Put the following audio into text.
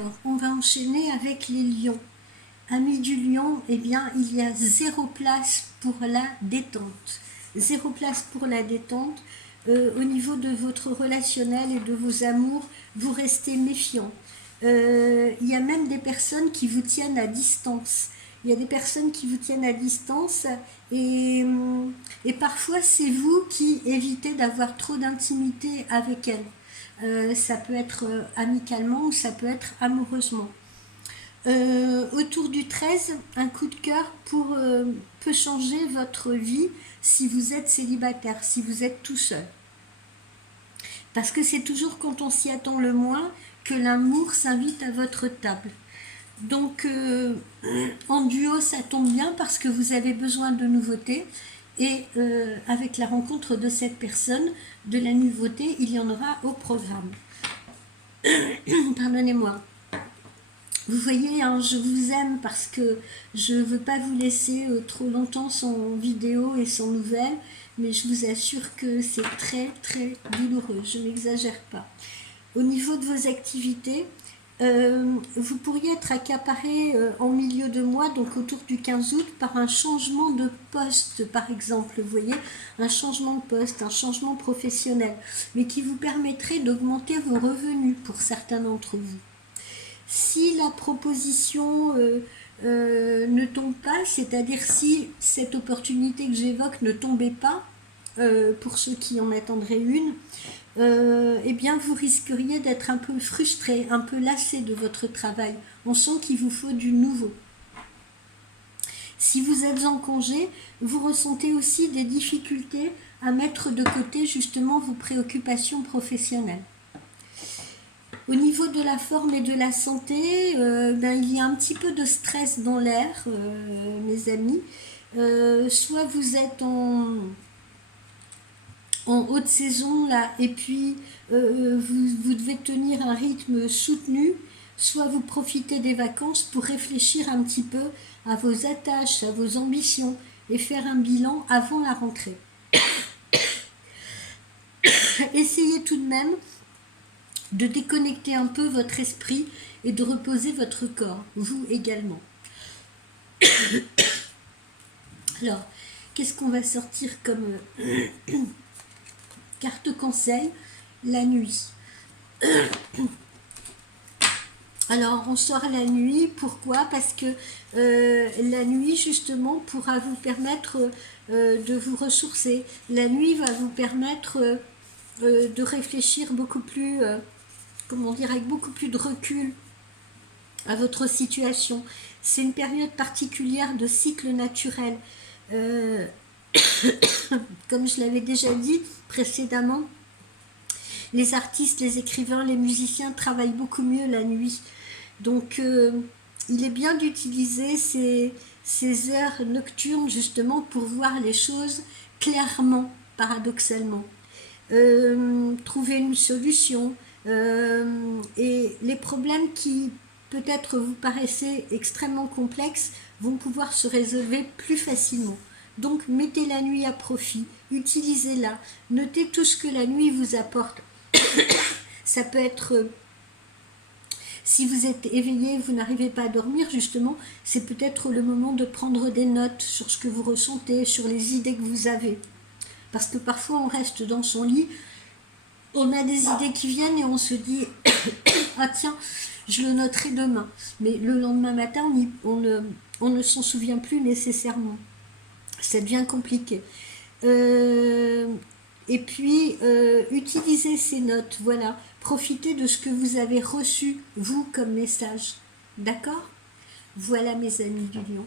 Alors, on va enchaîner avec les lions. Amis du lion, eh bien, il y a 0 place pour la détente. 0 place pour la détente. Au niveau de votre relationnel et de vos amours, vous restez méfiant. Il y a même des personnes qui vous tiennent à distance. Il y a des personnes qui vous tiennent à distance et, parfois c'est vous qui évitez d'avoir trop d'intimité avec elles. Ça peut être amicalement ou ça peut être amoureusement. Autour du 13, un coup de cœur peut changer votre vie si vous êtes célibataire, si vous êtes tout seul. Parce que c'est toujours quand on s'y attend le moins que l'amour s'invite à votre table. Donc en duo ça tombe bien parce que vous avez besoin de nouveautés et avec la rencontre de cette personne, de la nouveauté, il y en aura au programme. Pardonnez-moi. Vous voyez, hein, je vous aime parce que je ne veux pas vous laisser trop longtemps sans vidéo et sans nouvelles, mais je vous assure que c'est très très douloureux, je n'exagère pas. Au niveau de vos activités, vous pourriez être accaparé en milieu de mois, donc autour du 15 août, par un changement de poste, par exemple, vous voyez, un changement de poste, un changement professionnel, mais qui vous permettrait d'augmenter vos revenus pour certains d'entre vous. Si la proposition ne tombe pas, c'est-à-dire si cette opportunité que j'évoque ne tombait pas, pour ceux qui en attendraient une, eh bien vous risqueriez d'être un peu frustré, un peu lassé de votre travail. On sent qu'il vous faut du nouveau. Si vous êtes en congé, vous ressentez aussi des difficultés à mettre de côté justement vos préoccupations professionnelles. Au niveau de la forme et de la santé, il y a un petit peu de stress dans l'air, mes amis. Soit vous êtes en haute saison là, et puis vous devez tenir un rythme soutenu, soit vous profitez des vacances pour réfléchir un petit peu à vos attaches, à vos ambitions et faire un bilan avant la rentrée. Essayez tout de même de déconnecter un peu votre esprit et de reposer votre corps, vous également. Alors, qu'est-ce qu'on va sortir comme carte conseil? La nuit. Alors, on sort la nuit, pourquoi? Parce que la nuit, justement, pourra vous permettre de vous ressourcer. La nuit va vous permettre de réfléchir beaucoup plus, avec beaucoup plus de recul à votre situation. C'est une période particulière de cycle naturel. Comme je l'avais déjà dit précédemment, les artistes, les écrivains, les musiciens travaillent beaucoup mieux la nuit. Donc, il est bien d'utiliser ces heures nocturnes justement pour voir les choses clairement, paradoxalement. Trouver une solution. Et les problèmes qui peut-être vous paraissaient extrêmement complexes vont pouvoir se résolver plus facilement. Donc mettez la nuit à profit, utilisez-la, notez tout ce que la nuit vous apporte. Ça peut être, si vous êtes éveillé, vous n'arrivez pas à dormir justement, c'est peut-être le moment de prendre des notes sur ce que vous ressentez, sur les idées que vous avez. Parce que parfois on reste dans son lit, on a des idées qui viennent et on se dit « Ah tiens, je le noterai demain ». Mais le lendemain matin, on ne s'en souvient plus nécessairement. C'est bien compliqué. Et puis, utilisez ces notes, voilà. Profitez de ce que vous avez reçu, vous, comme message. D'accord? Voilà mes amis du lion.